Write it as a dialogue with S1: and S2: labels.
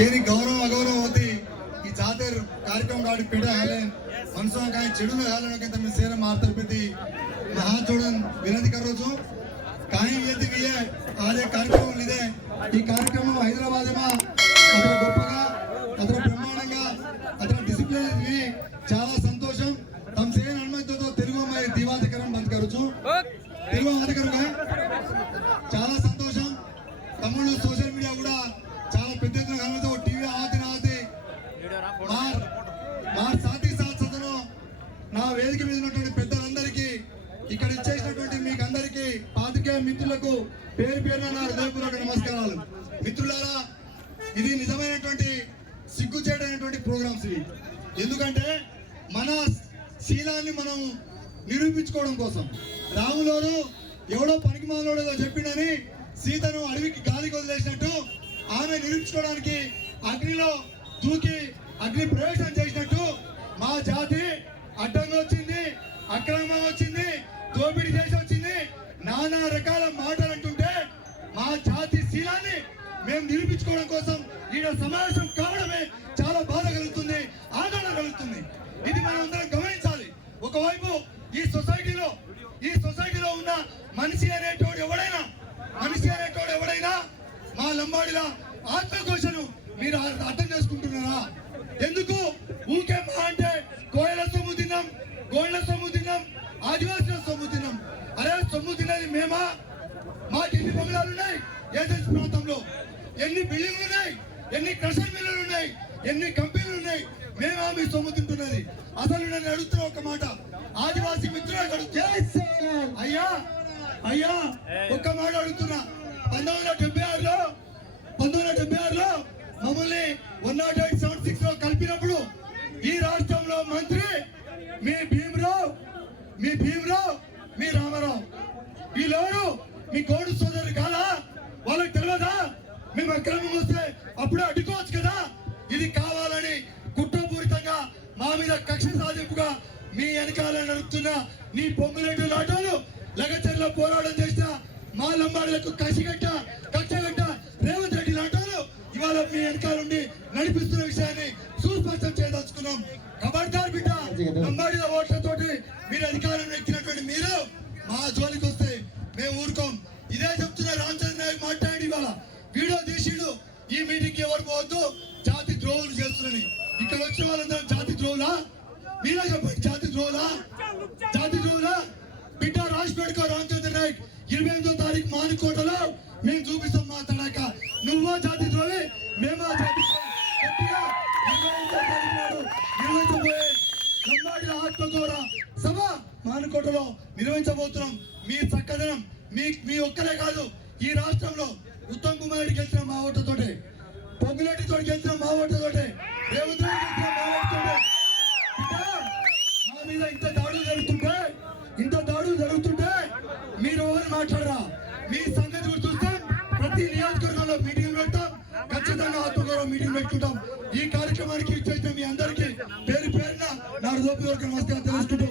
S1: ಕೇರಿ ಗೌರವ అగౌరవం అవుతాయి ఈ జాతీయ కార్యక్రమం ಗಾಡಿ ಪೇಡ ಹಾಲೆ మనసు కానీ చెడు ಹಾಲನಕ್ಕೆ ತಮ್ಮ ಸೇರ ಮಾತಾಡ್ಬಿಟ್ಟು ಮಹಾ ಜೋಡನ್ ವಿನಂತಿ ಕರೋದು ಕಾಯಿ ಎದ್ದಿಗೆ ಆದೇ ಕಾರ್ಯಕ್ರಮ ఈ కార్యక్రమం హైదరాబాద్ గొప్పగా అతను బ్రహ్మాండంగా అతను డిసిప్లిన్ చాలా సంతోషం. తమ సేన అనుమతితో తెలుగు మరి దీవాధికరం బందకరచు తెలుగు చాలా సంతోషం. తమ్ముళ్ళు సోషల్ వేదిక మీద ఉన్నటువంటి పెద్దలందరికీ ఇక్కడ ఇచ్చేసినటువంటి మీకు అందరికీ పాతికేయ మిత్రులకు పేరు పేరున నా హృదయపూర్వక నమస్కారాలు. మిత్రులారా ఇది నిజమైనటువంటి సిగ్గుచేటైనటువంటి ప్రోగ్రామ్స్ ఇవి ఎందుకంటే మన శీలాన్ని మనం నిరూపించుకోవడం కోసం. రాములోను ఎవడో పనికి మాలోడేదో చెప్పిండని సీతను అడవికి గాలికి వదిలేసినట్టు ఆమె నిరూపించుకోవడానికి అగ్నిలో దూకి అగ్ని ప్రవేశం చేసినట్టు మా జాతి అక్రమంగా వచ్చింది దోపిడీ చేసి వచ్చింది. నానా రకాల మాటలు అంటుంటే మా జాతి శీలాన్ని మేము నిరూపించుకోవడం కోసం ఈడ సమావేశం కావడమే చాలా బాధ కలుగుతుంది ఆందోళన కలుగుతుంది. ఇది మనం అందరం గమనించాలి. ఒకవైపు ఈ సొసైటీలో ఈ సొసైటీలో ఉన్న మనిషి అనేటోడు ఎవడైనా మనిషి అనేటోడు ఎవడైనా మా లంబాడిలా సొమ్ము తిన్నాం ఆదివాసుల సొమ్ము తిన్నాం అరే సొమ్ము తిన్నది మేమా? మాకు ఎన్ని బంగ్లాలు ఉన్నాయి ఏజెన్సీ ప్రాంతంలో. ఎన్ని బిల్డింగ్లు ఉన్నాయి? ఎన్ని క్రషర్ మిల్లులు ఉన్నాయి? ఎన్ని కంపెనీలు ఉన్నాయి? మేమా మీ సొమ్ము తింటున్నది? అసలు నేను అడుగుతున్నా ఒక మాట. ఆదివాసీ మిత్రులకు అడుగుతున్నా అయ్యా అయ్యా ఒక్క మాట అడుగుతున్నా. పంతొమ్మిది వందల డెబ్బై ఆరులో పంతొమ్మిది వందల డెబ్బై ఆరులో మమ్మల్ని వన్ నాట్ ఎయిట్ సెవెన్ సిక్స్లో కలిపినప్పుడు ఈ రాష్ట్రంలో మంత్రి మీ భీమరావు మీ భీమరావు మీ రామారావు. వీళ్ళెవరు? మీ కోడు సోదరులు కాదా? వాళ్ళకి తెలియదా? మేము అక్రమం వస్తే అప్పుడే అడ్డుకోవచ్చు కదా? ఇది కావాలని కుట్రపూరితంగా మా మీద కక్ష సాధింపుగా మీ వెనకాల నడుపుతున్న నీ పొంగులేటు లాటోలు లగచర్ల పోరాటం చేసిన మా లంబాడులకు కసిగట్ట కక్షగట్ట రేవంత్ రెడ్డి లాటోలు ఇవాళ మీ వెనకాల ఉండి నడిపిస్తున్న విషయాన్ని సుస్పష్టం చేయదలుచుకున్నాం. కబడ్దార్ బిడ్డ లంబాడిల ఓట్లతో మీరు అధికారం ఎక్కినటువంటి మీరు మా జోలికి వస్తే మేము ఊరుకోం. ఇదే చెప్తున్న రామచంద్ర నాయక్ మాట్లాడి ఇవాళ. వీడియో తీసిడు. ఈ మీటింగ్కి ఎవరు పోవద్దు. జాతి ద్రోహులు చేస్తున్నారని ఇక్కడ వచ్చిన వాళ్ళందరూ జాతి ద్రోహులా? మీరే చెప్పండి జాతి ద్రోహులా? జాతి ద్రోహులా? బిడ్డ రాసి పెట్టుకో రామచంద్ర నాయక్ ఇరవై ఎనిమిదో తారీఖు మానుకోటలో మేము చూపిస్తాం మా తడాక. నువ్వా జాతి ద్రోహి? మేమా జాతి ద్రోహి. నిర్వహించబోయే ఆత్మగౌర సభ మానుకోటలో నిర్వహించబోతున్నాం మీ చక్కదనం మీ మీ ఒక్కరే కాదు ఈ రాష్ట్రంలో ఉత్తమ్ కుమార్ రెడ్డి గెలిచిన మా ఓటుతోటే పొంగులెడ్డి తోటి గెలిచిన మా ఓటుతోటే రేవంత్ రెడ్డి గెలిచిన మా ఓటుతోటే మా మీద ఇంత దాడులు జరుగుతుంటే ఇంత దాడులు జరుగుతుంటే మీరు ఎవరు మాట్లాడరా మీ మీటింగ్ పెట్టుకుంటాం. ఈ కార్యక్రమానికి ఇచ్చేసిన మీ అందరికీ పేరు పేరున నా హృదయపూర్వక నమస్కారం తెలుసుకుంటూ